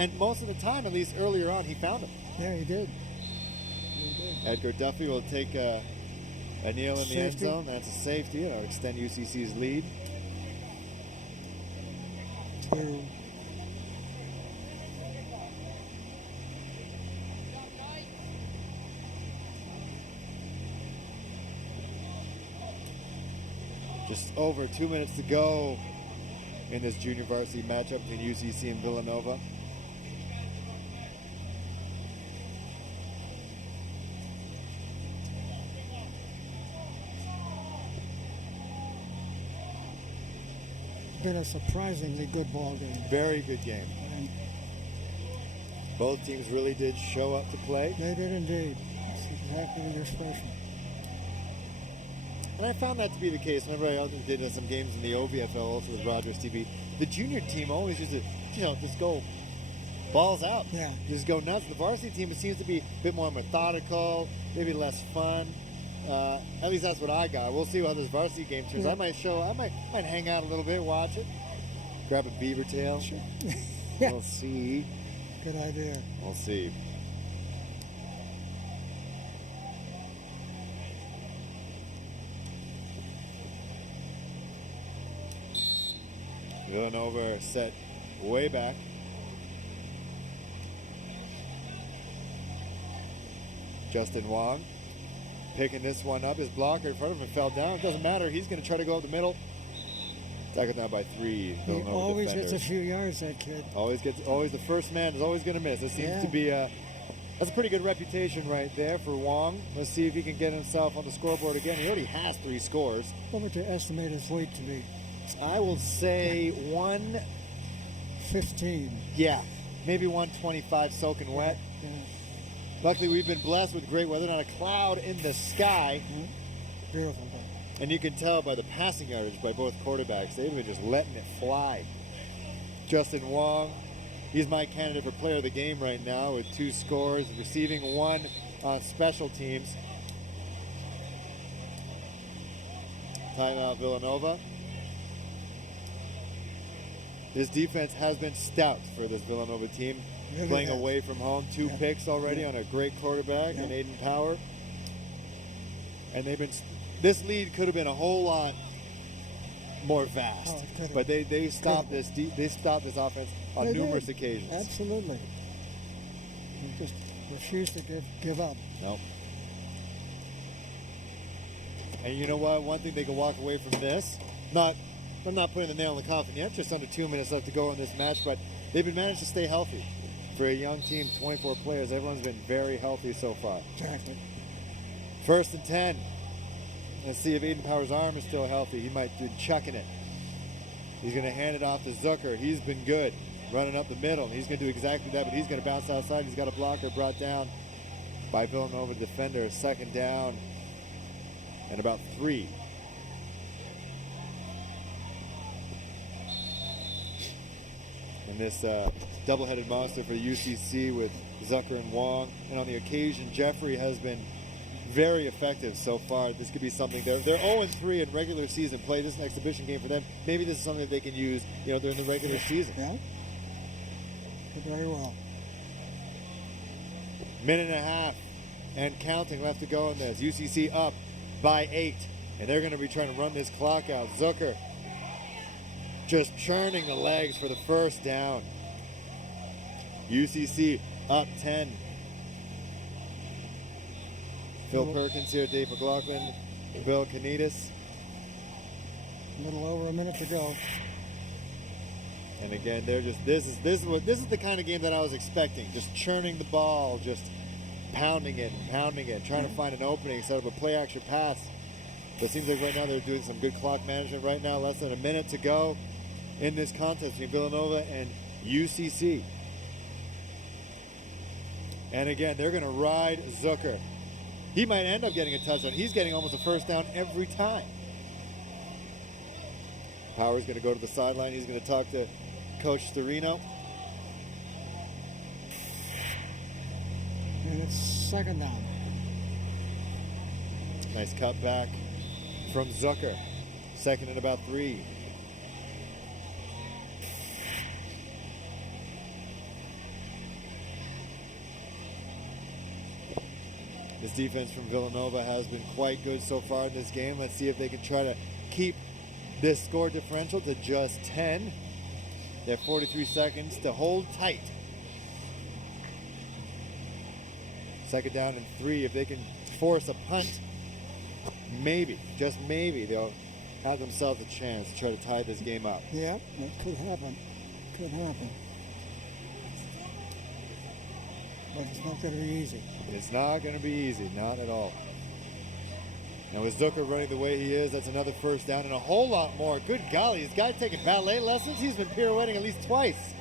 And most of the time, at least earlier on, he found him. Yeah, he did. Edgar Duffy will take a kneel in the end zone. That's a safety. It'll extend UCC's lead. 2. Just over 2 minutes to go in this junior varsity matchup between UCC and Villanova. Been a surprisingly good ball game. Very good game. And both teams really did show up to play. they did indeed. That's exactly the expression. And I found that to be the case whenever I also did some games in the OVFL, also with Rogers TV. The junior team always used to, just go balls out. Yeah. Just go nuts. The varsity team, it seems to be a bit more methodical, maybe less fun. At least that's what I got. We'll see how this varsity game turns. Yeah. I might hang out a little bit, watch it, grab a beaver tail. Sure. Yeah. We'll see. Good idea. We'll see. Villanova set way back. Justin Wong picking this one up. His blocker in front of him fell down. It doesn't matter. He's going to try to go up the middle. Tackled down by 3. He always gets a few yards, that kid. Always the first man is always going to miss. It seems to be that's a pretty good reputation right there for Wong. Let's see if he can get himself on the scoreboard again. He already has 3 scores. What would you estimate his weight to be? I will say 115. Yeah, maybe 125 soaking wet. Yeah. Luckily, we've been blessed with great weather, not a cloud in the sky. Mm-hmm. Beautiful day. And you can tell by the passing yardage by both quarterbacks, they've been just letting it fly. Justin Wong, he's my candidate for player of the game right now with 2 scores, receiving 1 on special teams. Timeout Villanova. This defense has been stout for this Villanova team. Really playing has. away from home, 2 picks already on a great quarterback in Aiden Power. And this lead could have been a whole lot more vast. Oh, it could have. But they stopped this offense on numerous occasions. Absolutely. They just refused to give up. No. And you know what? One thing they can walk away from this, I'm not putting the nail in the coffin yet, just under 2 minutes left to go in this match, but they've been managed to stay healthy. For a young team, 24 players, everyone's been very healthy so far. Exactly. 1st and 10. Let's see if Aiden Power's arm is still healthy. He might be chucking it. He's going to hand it off to Zucker. He's been good running up the middle. He's going to do exactly that, but he's going to bounce outside. He's got a blocker brought down by Villanova defender. 2nd down and about 3. And this double-headed monster for UCC with Zucker and Wong. And on the occasion, Jeffrey has been very effective so far. This could be something. They're 0-3 in regular season play. This is an exhibition game for them. Maybe this is something that they can use, during the regular season. Yeah. Very well. Minute and a half and counting left to go in this. UCC up by 8. And they're going to be trying to run this clock out. Zucker just churning the legs for the 1st down. UCC up 10. Phil Perkins here, Dave McLaughlin, Bill Canitas. A little over a minute to go. And again, they're just this is the kind of game that I was expecting. Just churning the ball, just pounding it, trying to find an opening, set up a play action pass. But it seems like right now they're doing some good clock management right now. Less than a minute to go in this contest between Villanova and UCC. And again, they're going to ride Zucker. He might end up getting a touchdown. He's getting almost a 1st down every time. Power's going to go to the sideline. He's going to talk to Coach Storino. And it's 2nd down. Nice cut back from Zucker. 2nd and about 3. This defense from Villanova has been quite good so far in this game. Let's see if they can try to keep this score differential to just 10. They have 43 seconds to hold tight. Second down and 3. If they can force a punt, maybe, just maybe, they'll have themselves a chance to try to tie this game up. Yeah, that could happen. Could happen. But it's not going to be easy. It's not going to be easy, not at all. Now with Zucker running the way he is, that's another first down and a whole lot more. Good golly, this guy taking ballet lessons? He's been pirouetting at least twice.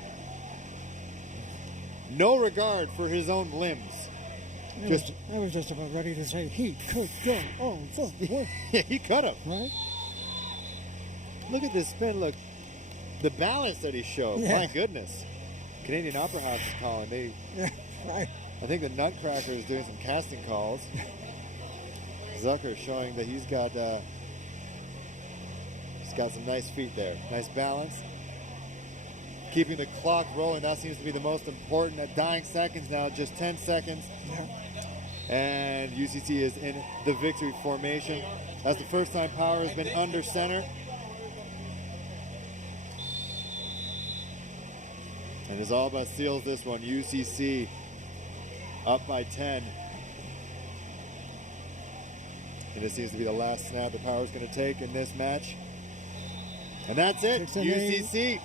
No regard for his own limbs. I was just about ready to say he could go all the way. Yeah, he could have. Right? Look at this spin. Look, the balance that he showed. Yeah. My goodness. Canadian Opera House is calling. Yeah, right. I think the Nutcracker is doing some casting calls. Zucker showing that he's got some nice feet there. Nice balance. Keeping the clock rolling. That seems to be the most important. At dying seconds now, just 10 seconds. Yeah. And UCC is in the victory formation. That's the first time Power has been under center. And as Alba seals this one, UCC up by 10. And this seems to be the last snap that Power is going to take in this match. And that's it, UCC.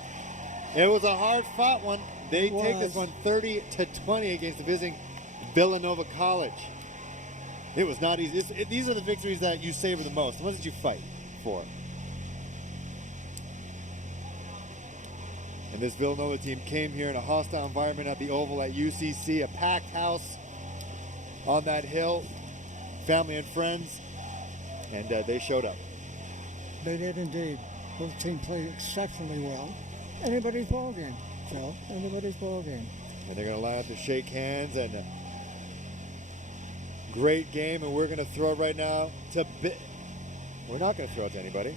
It was a hard-fought one. They take this one 30-20 against the visiting Villanova College. It was not easy. These are the victories that you savor the most, the ones that you fight for. And this Villanova team came here in a hostile environment at the Oval at UCC, a packed house on that hill, family and friends, and they showed up. They did indeed. Both teams played exceptionally well. Anybody's ball game, Phil. Anybody's ball game. And they're going to line up to shake hands, and great game, and we're going to throw it right now to We're not going to throw it to anybody.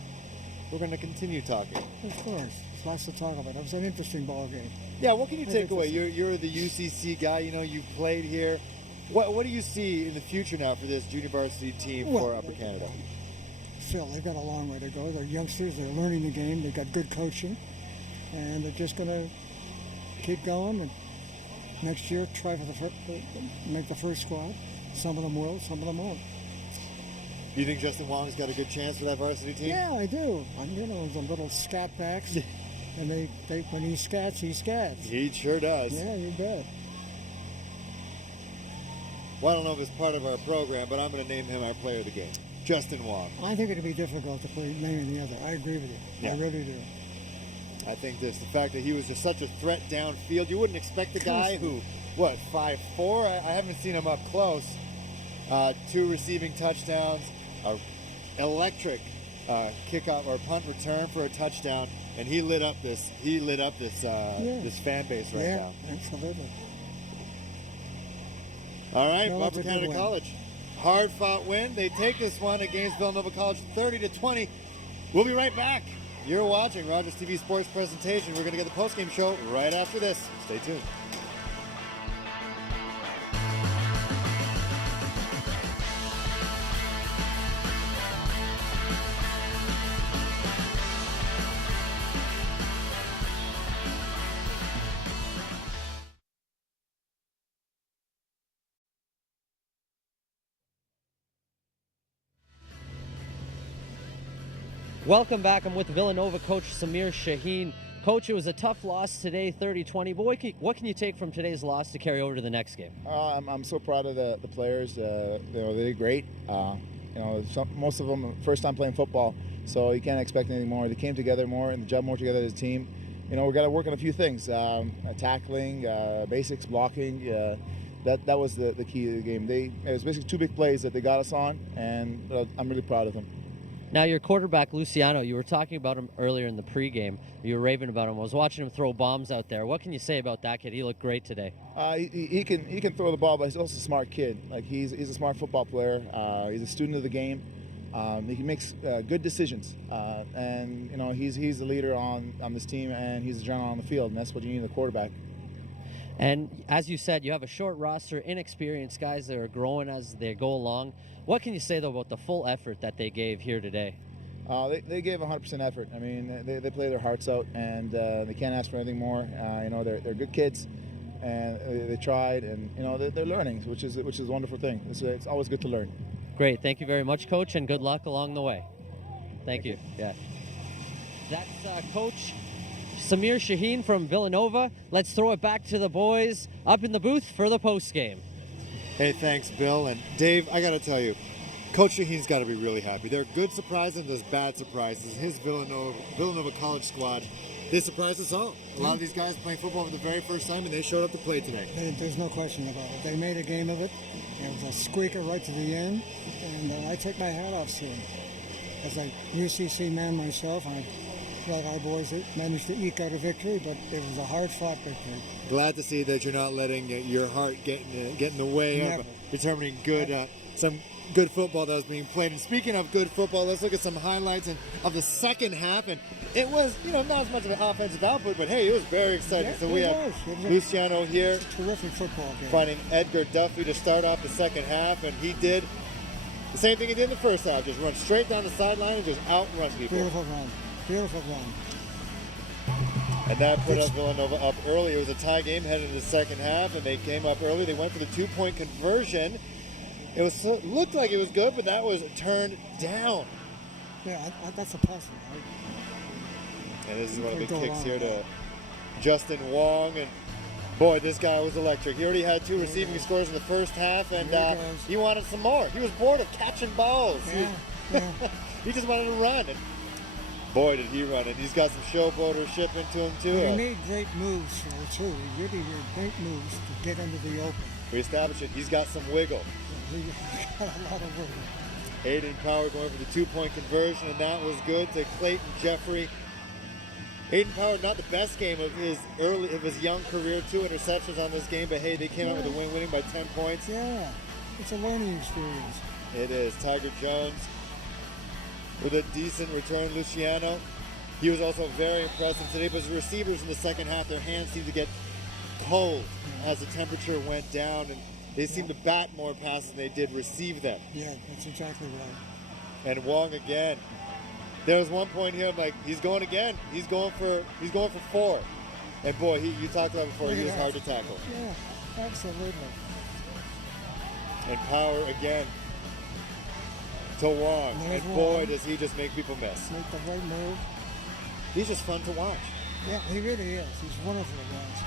We're going to continue talking. Of course. There's lots to talk about. It was an interesting ball game. Yeah, what can you take away? You're the UCC guy. You know, you've played here. What do you see in the future now for this junior varsity team for Upper Canada? Phil, they've got a long way to go. They're youngsters. They're learning the game. They've got good coaching. And they're just going to keep going. And next year, try for make the first squad. Some of them will, some of them won't. You think Justin Wong's got a good chance for that varsity team? Yeah, I do. You know, the little scat backs. And they when he scats, he scats. He sure does. Yeah, you bet. Well, I don't know if it's part of our program, but I'm going to name him our player of the game. Justin Wong. I think it'd be difficult to play name the other. I agree with you. Yeah. I really do. I think the fact that he was just such a threat downfield. You wouldn't expect a guy who, 5'4"? I haven't seen him up close. 2 receiving touchdowns, electric kickoff or punt return for a touchdown, and he lit up this this fan base right now. Yeah, absolutely. All right, Upper Canada College. Hard-fought win. They take this one against Villanova College 30-20. We'll be right back. You're watching Rogers TV Sports Presentation. We're going to get the postgame show right after this. Stay tuned. Welcome back. I'm with Villanova coach Samir Shaheen. Coach, it was a tough loss today, 30-20, but what can you take from today's loss to carry over to the next game? I'm so proud of the players. They did great. Most of them first time playing football, so you can't expect anything more. They came together more and job more together as a team. We got to work on a few things: tackling, basics, blocking. That was the key to the game. It was basically 2 big plays that they got us on, and I'm really proud of them. Now, your quarterback, Luciano, you were talking about him earlier in the pregame. You were raving about him. I was watching him throw bombs out there. What can you say about that kid? He looked great today. He can throw the ball, but he's also a smart kid. Like he's a smart football player. He's a student of the game. He makes good decisions, and he's the leader on this team, and he's the general on the field, and that's what you need in a quarterback. And as you said, you have a short roster, inexperienced guys that are growing as they go along. What can you say, though, about the full effort that they gave here today? They gave 100% effort. I mean, they play their hearts out, and they can't ask for anything more. They're good kids, and they tried, and they're learning, which is a wonderful thing. It's always good to learn. Great. Thank you very much, Coach, and good luck along the way. Thank you. Yeah. That's Coach Samir Shaheen from Villanova. Let's throw it back to the boys up in the booth for the post game. Hey, thanks, Bill. And Dave, I got to tell you, Coach Shaheen's got to be really happy. There are good surprises and there's bad surprises. His Villanova College squad, they surprised us all. A lot of these guys playing football for the very first time, and they showed up to play today. There's no question about it. They made a game of it. It was a squeaker right to the end, and I take my hat off to them. As a UCC man myself, I felt our boys managed to eke out a victory, but it was a hard-fought victory. Glad to see that you're not letting your heart get in the way of determining some good football that was being played. And speaking of good football, let's look at some highlights of the second half. And it was, not as much of an offensive output, but hey, it was very exciting. Yeah, so we have Luciano here, terrific football game, finding Edgar Duffy to start off the second half, and he did the same thing he did in the first half, just run straight down the sideline and just outrun people. Beautiful run. And that put up Villanova up early. It was a tie game headed into the second half, and they came up early. They went for the 2-point conversion. It looked like it was good, but that was turned down. Yeah, that's a possible. And this is one of the kicks here to Justin Wong. And boy, this guy was electric. He already had 2 receiving scores in the first half, and he wanted some more. He was bored of catching balls. Yeah. He just wanted to run. And boy, did he run. And he's got some showboatership into him, too. He made great moves here, too. He really made great moves to get into the open. We established it. He's got some wiggle. He got a lot of wiggle. Aiden Power going for the 2-point conversion, and that was good to Clayton Jeffrey. Aiden Power, not the best game of his young career, 2 interceptions on this game, but hey, they came out with a win, winning by 10 points. Yeah, it's a learning experience. It is. Tiger Jones with a decent return. Luciano, he was also very impressive today, but his receivers in the second half, their hands seemed to get cold as the temperature went down, and they seemed to bat more passes than they did receive them. Yeah, that's exactly right. And Wong again. There was one point here, I'm like, he's going again. He's going for 4. And boy, you talked about before, he was hard to tackle. Yeah, absolutely. And Power again to Wong. There's and boy, Wong. does he just make people miss. Make the right move. He's just fun to watch. Yeah, he really is. He's wonderful to watch.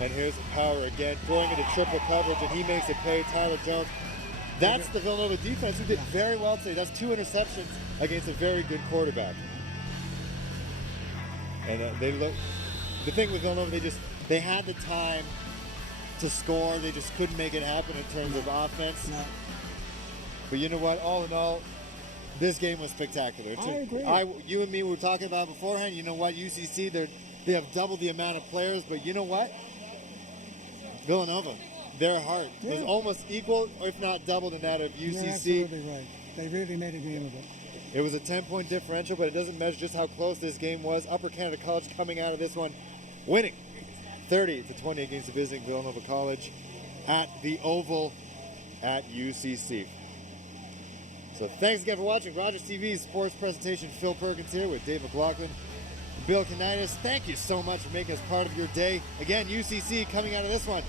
And here's Power again, throwing into triple coverage, and he makes it pay. Tyler Jones. That's the Villanova defense who did very well today. That's 2 interceptions against a very good quarterback. And the thing with Villanova, they had the time to score. They just couldn't make it happen in terms of offense. No. But you know what? All in all, this game was spectacular. I agree. You and me were talking about beforehand. You know what? UCC, they have double the amount of players, but you know what? Villanova, their heart was almost equal, if not double, than that of UCC. You're absolutely right. They really made a game of it. It was a 10-point differential, but it doesn't measure just how close this game was. Upper Canada College coming out of this one, winning 30-20 against the visiting Villanova College at the Oval at UCC. So thanks again for watching Rogers TV's sports presentation. Phil Perkins here with Dave McLaughlin, Bill Kanitis. Thank you so much for making us part of your day. Again, UCC coming out of this one,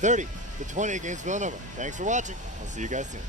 30-20 against Villanova. Thanks for watching. I'll see you guys soon.